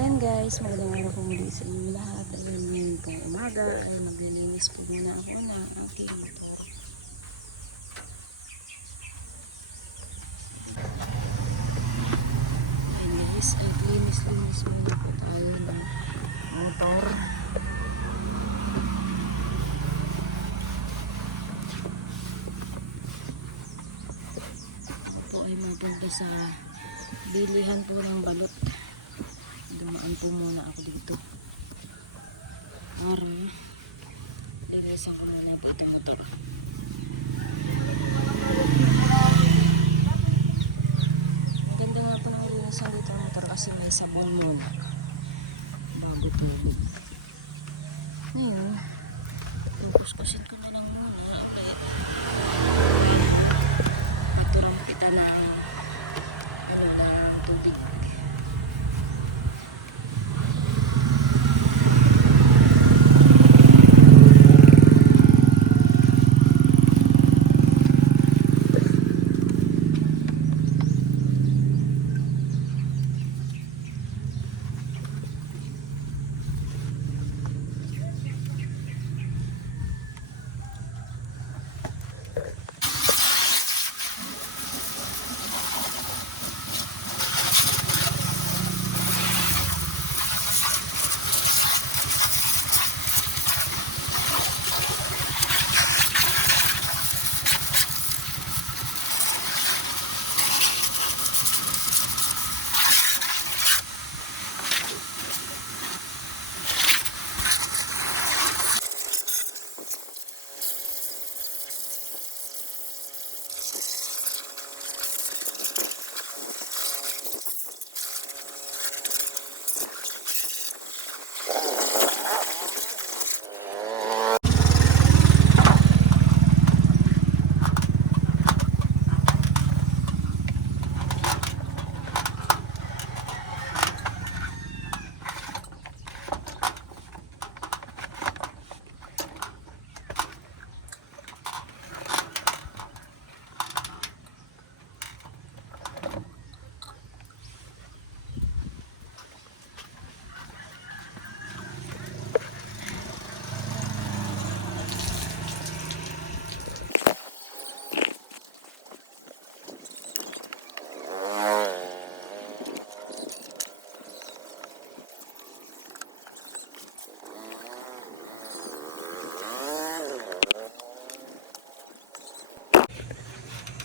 Ayan guys, magandang araw po muli sa inyo lahat. Ayun, ngayon pong umaga ay maglilinis po muna ako na aking motor. Ayan guys, ay linis muna po tayo ng motor. Ako po ay mapunta sa bilihan po ng balot. Dumaan po muna ako dito para linisan ko muna po itong motor. Maganda nga po nang linisan dito ang motor kasi may sabon muna bago tubig. Ngayon pukuskusin ko na lang muna ito lang kita na tubig.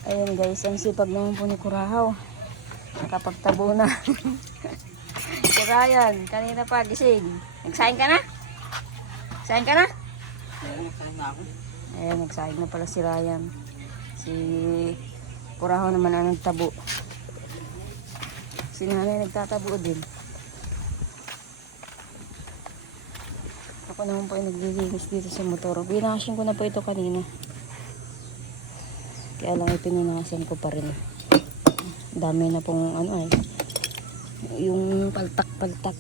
Ayan guys, ang sipag naman po ni Kurahaw. Nakapagtabo na. Si Ryan, kanina pa gising. Nagsaing ka na? Nagsaing ka na? Nagsaing na ako. Ayan, nagsaing na pala si Ryan. Si Kurahaw naman ang nagtabo. Si nanay nagtatabo din. Ako naman po ay naglilinis dito sa motor. Binashing ko na po ito kanina. Kaya lang ipinunasan ko pa rin. Dami na pong ano ay. Yung paltak-paltak.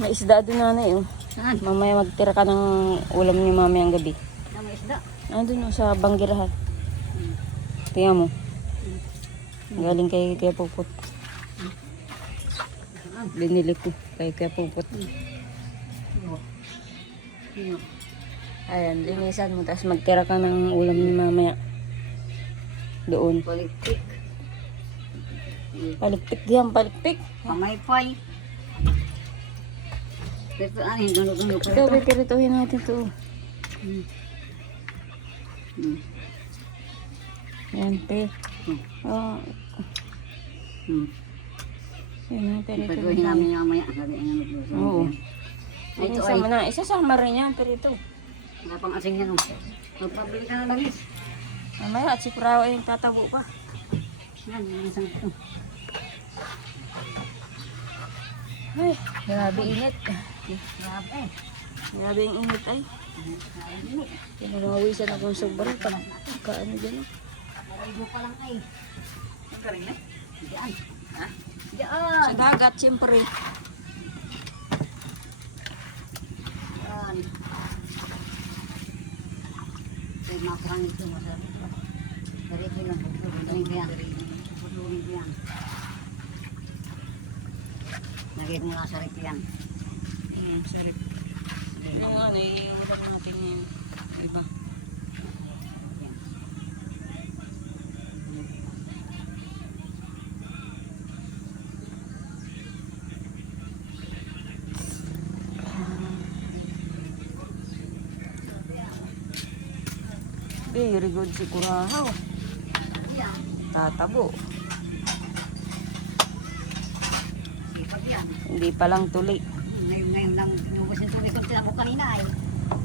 May isda doon nanay oh. Saan? Mamaya magtira ka ng ulam ni mami ang gabi. May isda. Nandun sa banggirahan. Tingnan mo. Galing kay Kuya Puput. Binili ko kay Kuya Puput. Ayan, linisan mo. Tapos magtira ka ng ulam ni mamaya. Doon. Palikpik. Palikpik diyan, palikpik. Pamaypay. Pero anin, gano'n pa Ito, pipirituhin natin ito. Ayan, pe. Oh. Ayan, Pagawin pirituhin namin yung mamaya. Sabi ang nagluto. Oo. Ay, ito Isa ay. mo na. Isasama rin yan, pirito. Wala pang asing yan. Magpabili ka na langis. Mamaya, at si Kurahaw ay tatabo pa. Yan, yung isang ito. Ay, grabe init. Grabe. Grabe yung init ay. Pinanawisan akong sobrang kaano dyan. Narigo pa lang ay. Ang galing na. Diyan. Ha? Diyan. Sa dagat, siyempre. Diyan. May makuha nito. Masarap. Garito lang. Putulin ko yan. Putulin ko yan. Lagay ko muna sa rito yan. Sorry. Yung ano, iulam natin yung iba. Very good si Kurahaw. Yan. Tatabo. Sipag yan. Hindi pa lang tuli. Ngayon lang tinubos yung tubig ko tinabok kanina ay.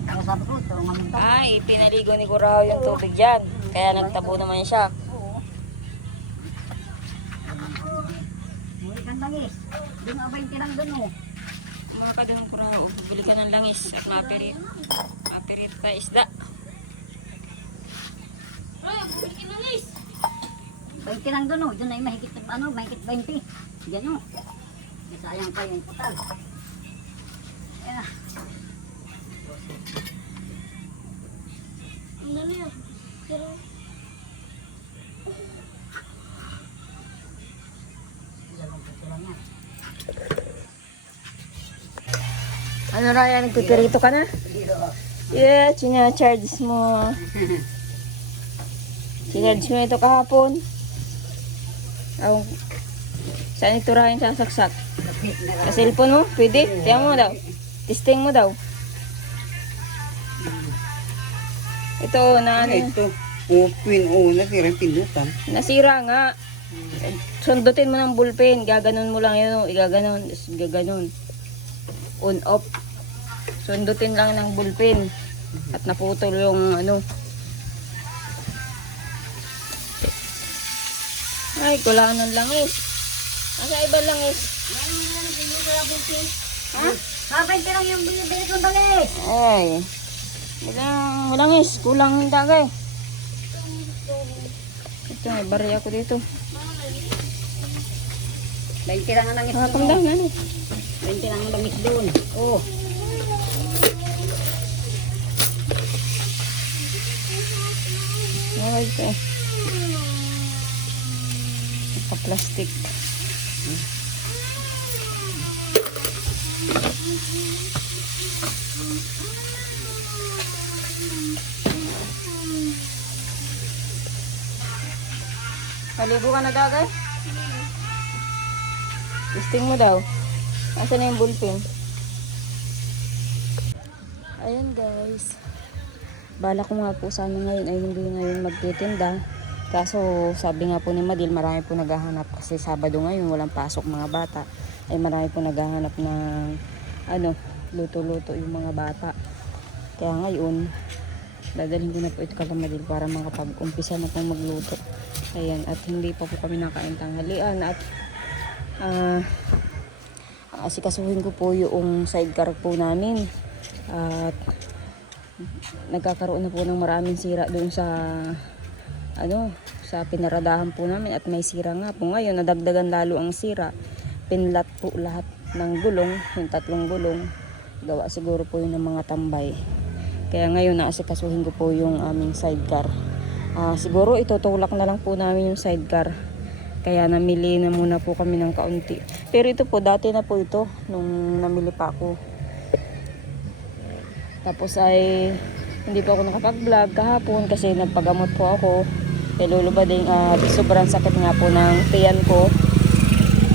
Tapos sabi ko, ito nga muntok. Ay, pinaligo ni Kurahaw yung tubig dyan. Kaya nagtabo naman siya. Oo. Muli kang langis. Doon nga 20 lang doon oh. Mga kadang Kurahaw, bibili ka ng langis at mapirit. Mapirit ka isda. 20 lang doon oh. Doon ay mahigit ano, mahigit 20. Diyan oh. Sayang pa yung putal. Ayan. Ang dami ah. Pero... Dalawang puto lang yan. Ano Ryan, nagpipirito ka na? Yeah, charge mo. Charge mo ito kahapon. Aw, saan ito Ryan sasaksak? Sa cellphone mo? Pwede? Tiyan mo daw. Testing mo daw. Ito na ano. Ito, open, natira pindutan. Nasira nga. Sundutin mo ng bullpen. Gaganon mo lang yun. Igaganon. Gaganon. On off. Sundutin lang ng bullpen. At naputol yung ano. Ay, kulangan ng langis. Asa iba langis? Ha? Kapay lang yung binibili kong balis. Ay. Walang langis. Kulang yung tagay. Ito, may bari ako dito. 20 lang ang langis Mga doon. kamdang, ano? 20 lang ang langis doon. Oh. Okay, ito eh. Naka-plastic. Paligo ka na dagay? Testing mo daw. Asa na yung bullpen? Ayan guys. Bala ko nga po sana ngayon ay hindi ngayon magtitinda. Kaso sabi nga po ni Madil, marami po naghahanap kasi Sabado ngayon walang pasok mga bata. Ay marami po naghahanap ng ano, luto-luto yung mga bata. Kaya ngayon, dadalhin ko na po ito kay Madil para makapag-umpisa na pong magluto. Ayan, at hindi pa po kami nakain tanghalian at asikasuhin ko po yung sidecar po namin. At nagkakaroon na po ng maraming sira doon sa ano, sa pinaradahan po namin at may sira nga po ngayon, nadagdagan lalo ang sira. Pinlat po lahat ng gulong, yung 3 gulong. Gawa siguro po yun ng mga tambay. Kaya ngayon naasikasuhin ko po yung aming sidecar. Siguro itutulak na lang po namin yung sidecar. Kaya namili na muna po kami ng kaunti. Pero ito po, dati na po ito nung namili pa ako. Tapos ay hindi pa ako nakapag-vlog kahapon kasi nagpagamot po ako. Kay Lolo Bading sobrang sakit nga po ng tiyan ko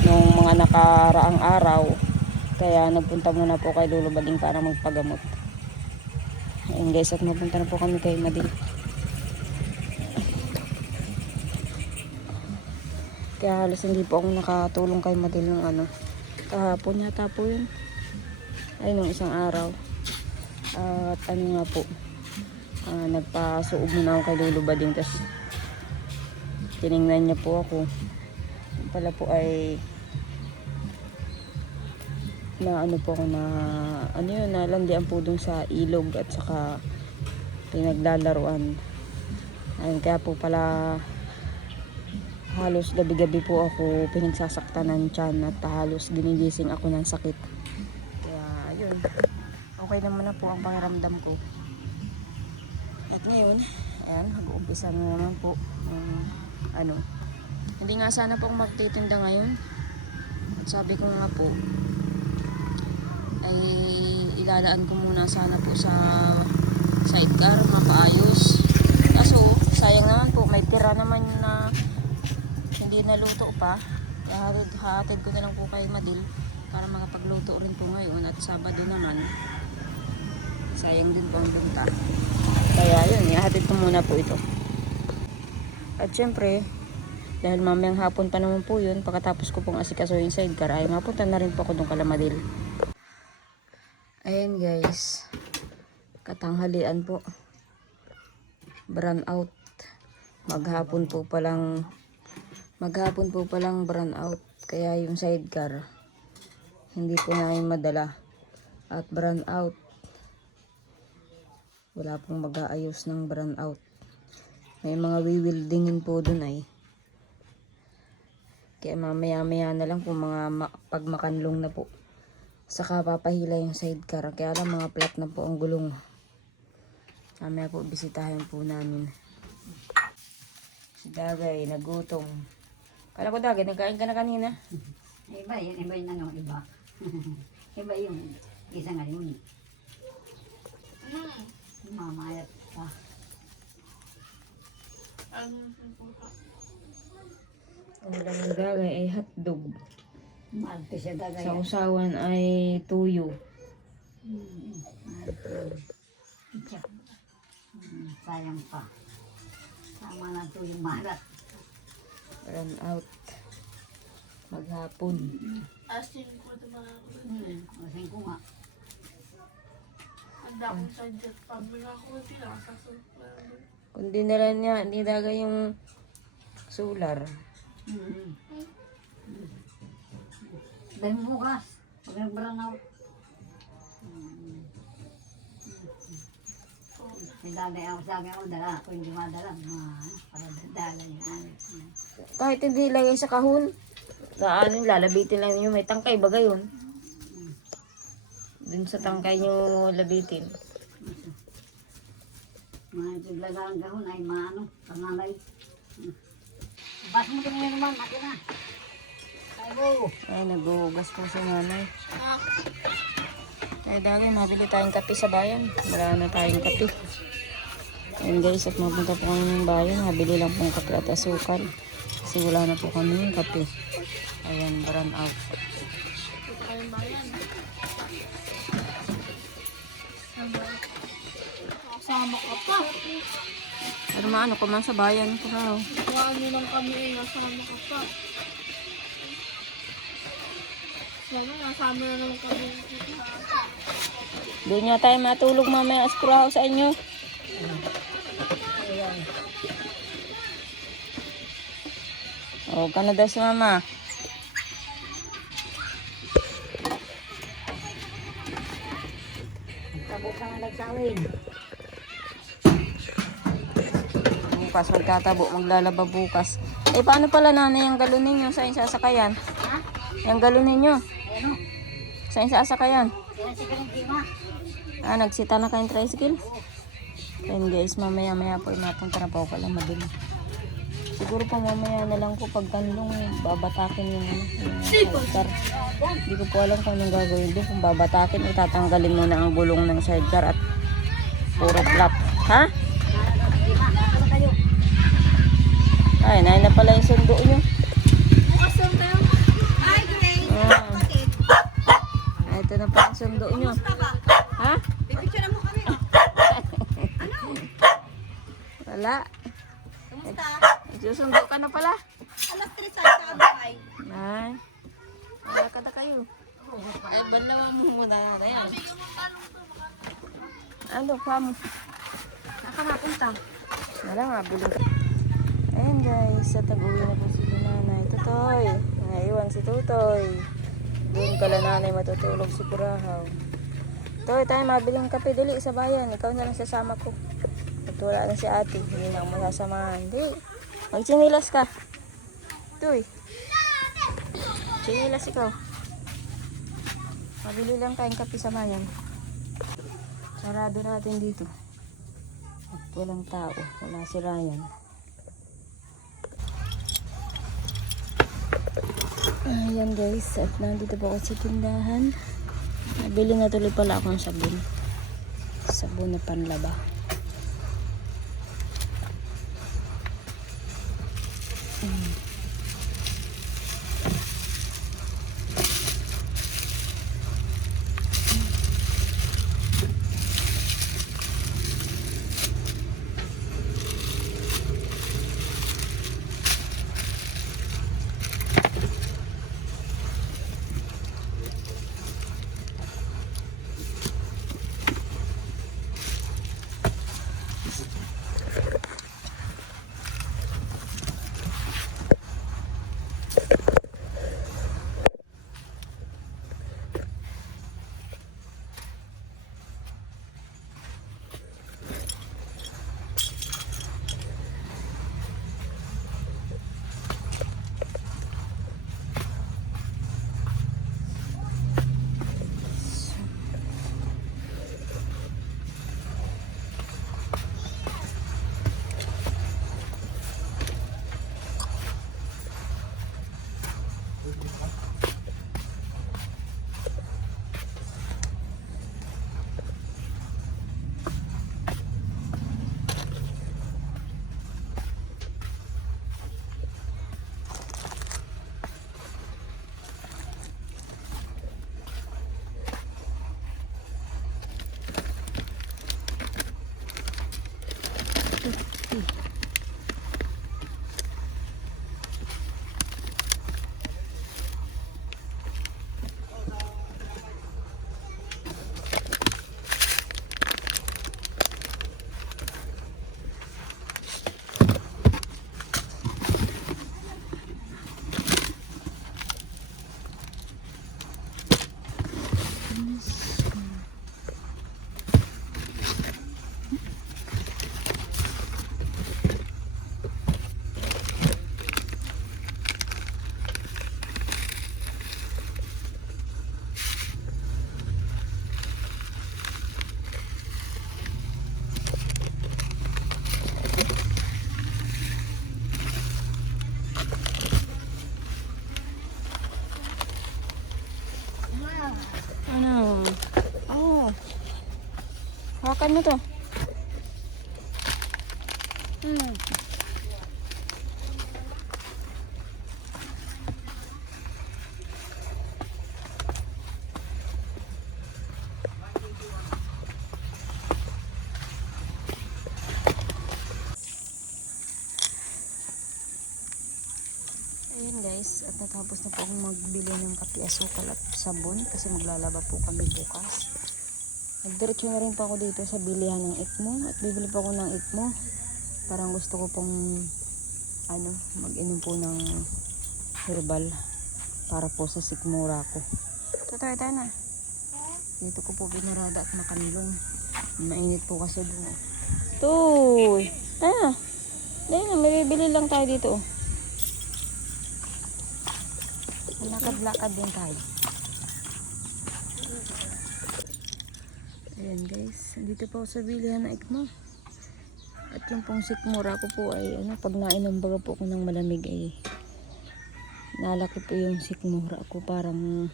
nung mga nakaraang araw. Kaya nagpunta muna po kay Lolo Bading para magpagamot. Ayun guys, at mapunta na po kami kay Madil. Kaya halos hindi po ako nakatulong kay Madil ng ano. Kahapon yata po yun. Ay, nung isang araw. At ano nga po, nagpasuog muna ako kay Lolo Bading. Tapos tinignan niya po ako. Pala po ay na ano po ako na ano yun, nalandian po dun sa ilog at saka pinaglalaruan. Ayun, kaya po pala halos gabi-gabi po ako pinagsasaktan ng tiyan at halos ginigising ako ng sakit. Kaya yun, okay naman na po ang pakiramdam ko. At ngayon, ayan, mag-uumpisa na naman po. Hindi nga sana po akong magtitinda ngayon. At sabi ko nga po, ay ilalaan ko muna sana po sa sidecar, mapaayos. Kaso, sayang naman po, may tira naman na hindi naluto pa. Hahatid ko na lang po kay Madil para makapagluto rin po ngayon. At Sabado naman, sayang din po ang benta. Kaya yun, ihahatid ko muna po ito. At syempre, dahil mamayang hapon pa naman po yun, pagkatapos ko pong asikaso yung sidecar, ay mapunta na rin po ako doon kala Madil. Ayan guys, katanghalian po, brown out. Maghapon po palang brown out. Kaya yung sidecar hindi po namin madala at brown out. Wala pong mag-aayos ng brown out. May mga wiwildingin po dun ay. Kaya mamaya na lang po pag makanlong na po, saka papahila yung sidecar. Kaya lang mga flat na po ang gulong. Mamaya po bisitahin po namin. Si Dagay, nagutom. Kala ko Dagay, nagkain ka na kanina. Iba yung iba. Iba yung isa nga yun. Mamayat pa. Ang lang ng Dagay ay hotdog. Malte siya dagay. Sa usawan ay tuyo. Sayang pa. Sama na ito yung marat. Run out. Maghapon. Asin ko ito mga Asin ko nga. handa kong sadya. Pabili ako tinasasok. Kung dinala niya, hindi Dagay yung solar. Dahil bukas. Pag nag-brown out. Dami ako sabi ako dala. Kung hindi madala, para dala niya. Kahit hindi ilagay sa kahon, lalabitin lang nyo. May tangkay ba gayon? Dun sa tangkay nyo labitin. Mga tiglagang gahon ay pangalay. Bas mo din naman, mati na. Tayo. Ay, naghuhugas po si nanay. Ay, Dagay, mabili tayong kape sa bayan. Wala na tayong kape. Ayan guys, at mapunta po kami ng bayan. Mabili lang pong kape at asukal. Kasi wala na po kami yung kape. Ayan, brown out. Kasama ka pa. Pero maano ko man sa bayan ko raw. Ano lang kami eh. Kasama ka pa. Sana nasama na naman kami. Doon nga tayo matulog mamaya sa kuraho sa inyo. O, ka na daw si mama. Tabo ka nga nagsawin. Bukas, magtatabo, maglalaba bukas. Eh, paano pala nanay yung galon ninyo? Saan yung sasakayan? Ha? Yung galon ninyo? Ano? Saan yung sasakayan? Yan si Kalintima. Nagsita na kayong tricycle? Ayun guys, mamaya po mapunta na po ako pala madali. Siguro po mamaya na lang po pag kanlong babatakin yung sidecar. Hindi ko po alam kung anong gagawin doon. Kung babatakin o tatanggalin mo na ang gulong ng sidecar at puro flap. Ha? Ano kayo? Ay, na pala yung sundo nyo. Bukas lang tayo. Hi, Grace. Kapatid. Ito na pala yung sundo nyo. Ha? Pipicture mo kami. Wala. Kamusta? Susundo ka na pala. Alas 3 sa Kabay. Ay. Wala ka na kayo. Ay, balawa mo muna na yan. Ano pa mo? Saan ka napunta? Wala nga, bilog. Ayan guys, sa tag-uwi na po si nanay. Tutoy. Naiwan si Tutoy. Doon kala nanay matutulog si Kurahaw. Toy, tayo mabiling kape dali sa bayan. Ikaw na lang sasama ko. At wala na si ate. Hindi na ako masasamahan. Di. Magsinilas ka. Tuy. Chinilas ikaw. Mabili lang tayong kape sa mayan. Sarado natin dito. At walang tao. Wala si Ryan. Ayan guys. At nandito po ako sa tindahan. Nabili na tuloy pala ako ng sabon. Sabon na panlaba. Ano? Oh. Hawakan mo to. Ayan guys, at natapos na po akong magbili ng kape, asukal at sabon kasi maglalaba po kami bukas. Nagdiretso na rin po ako dito sa bilihan ng ikmo at bibili po ako ng ikmo. Parang gusto ko pong mag-inom po ng herbal para po sa sikmura ko. Tayo na. Dito ko po binarada at makanlong. Mainit po kasi doon. Tuy! Dahil na, may bibili lang tayo dito. Lakad-lakad din tayo. Ayan guys, dito po ako sa bilihan na ikmo. At yung pong sikmura ko po ay pag nainom baga po ako ng malamig ay nalaki po yung sikmura ko, parang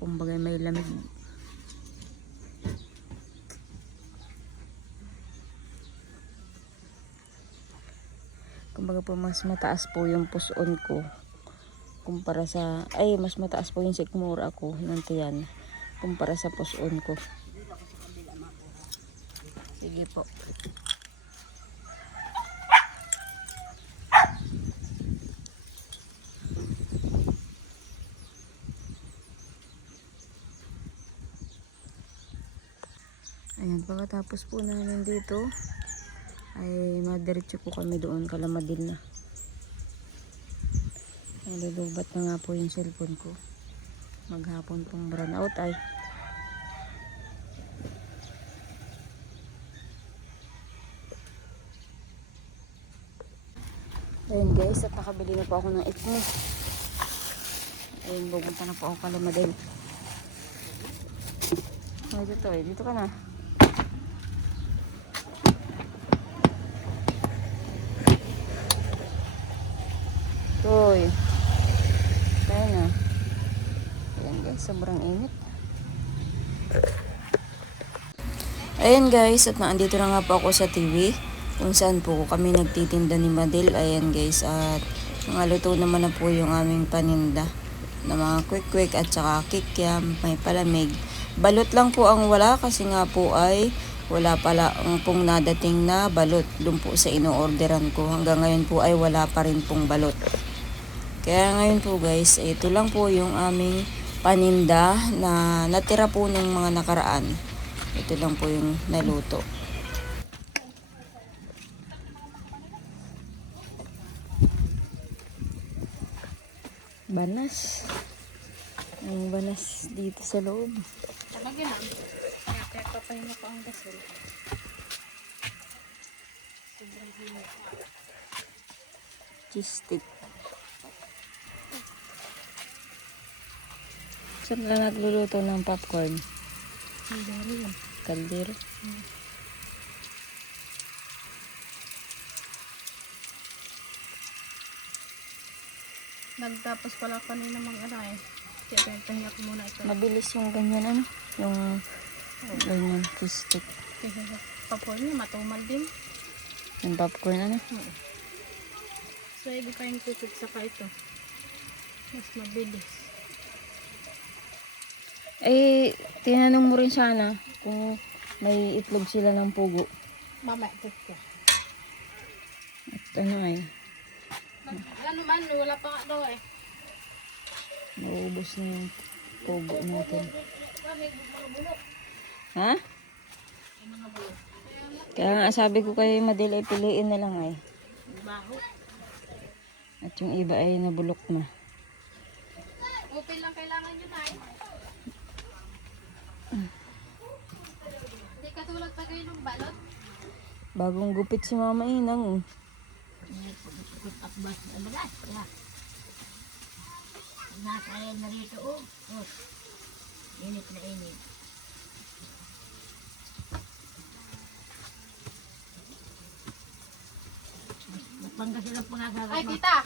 kumbaga may lamig. Kumbaga po mas mataas po yung puson ko kumpara sa, mas mataas po yung sikmura ko ng tiyan kumpara sa puson ko. Sige po. Ayan, pagkatapos po namin dito ay madiretso po kami doon, Kalamadil na. Nalulubat na nga po yung cellphone ko. Maghapon pong brown out ay. Ayun guys, at nakabili na po ako ng itno. Ayun, pupunta na po ako kala Madel. Oh, dito eh. Dito ka na. Toy. Tayo na. Ayan guys, sobrang init. Ayan guys, at naandito na nga po ako sa TV. Kung saan po kami nagtitinda ni Madel. Ayan guys, at mga luto naman na po yung aming paninda na mga quick at saka kikiam, may palamig. Balot lang po ang wala kasi nga po ay wala pala ang pong nadating na balot dun po sa ino-orderan ko. Hanggang ngayon po ay wala pa rin pong balot. Kaya ngayon po guys, ito lang po yung aming paninda na natira po ng mga nakaraan. Ito lang po yung naluto. Banas. Ang banas dito sa loob. Talaga lang. Kaya papahinga ko ang gasol. Cheese stick. Saan ka nagluluto ng popcorn? Kaldero yan. Kaldero. Nagtapos pala kanina mga Kaya pahinga ko muna ito. Mabilis yung ganyan ano? Yung ganyan cheese stick. Kaya papon niya, matumal din. Yung popcorn ano? So, iba pa yung kukuk saka ito. Mas mabilis. Eh, tinanong mo rin sana kung may itlog sila ng pugo. Mama, ito ka. At ano ay, Ano man, wala pa nga daw eh. naubos na yung pugo natin. Ha? Kaya nga sabi ko kay Madel ay piliin na lang ay. Baho. At yung iba ay nabulok na. Open lang kailangan yun ay. Hindi katulad pa kayo ng balot. Bagong gupit si Mama Inang. Akbas na magas. Nakaya na rito. Init na init. Pangasinan po nga Ay, tita!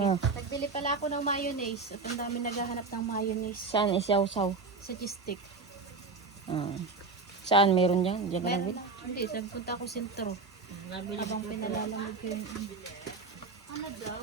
Oh, Nagbili pala ako ng mayonnaise. At ang dami naghahanap ng mayonnaise saan isaw-saw? sa cheese stick. Ah. Saan meron dyan? Diyan ka Meron nabili? na. Hindi, nagpunta ako sentro. Habang pinalalamig ko yung... Ano daw?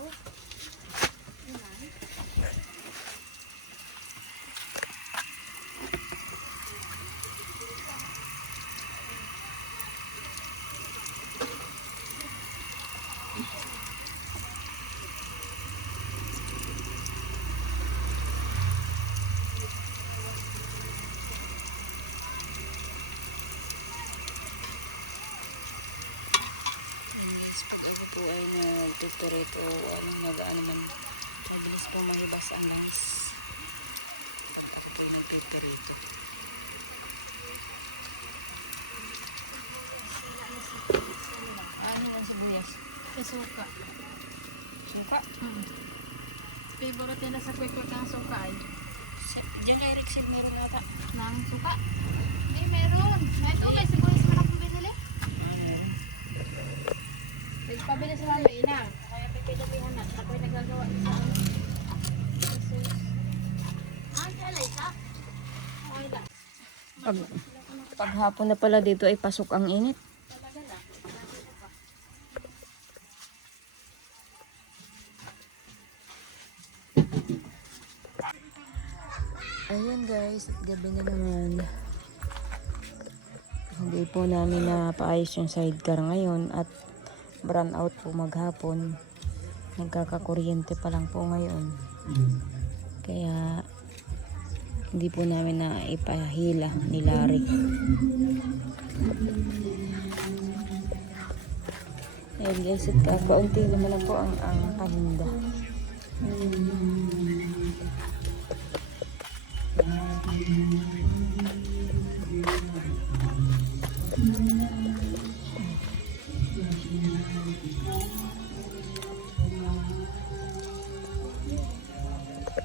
Yes, pag ako po ay nagtuturito o anong nag-ano man, mabilis po mahibas ang gas. Ako po nagtuturito. Ano ang sibuyas? Suka. Suka? Favorite nila sa quick ng suka ay. Diyan kay Rexil meron nata. Ng suka? May meron. May ito, may sibuyas man akong binili. Nagpabili sa mama ina. Kaya may pinamihan na. Ako'y nagagawa sa ano. Alay ka? Okay lang. Paghapon na pala dito ay pasok ang init. Ayan guys, at gabi na naman. Hindi po namin napaayos yung sidecar ngayon at brown out po maghapon. Nagkakakuryente pa lang po ngayon. Kaya hindi po namin na ipahila ni Larry. Ayan guys, at kaunti naman lang po ang paninda.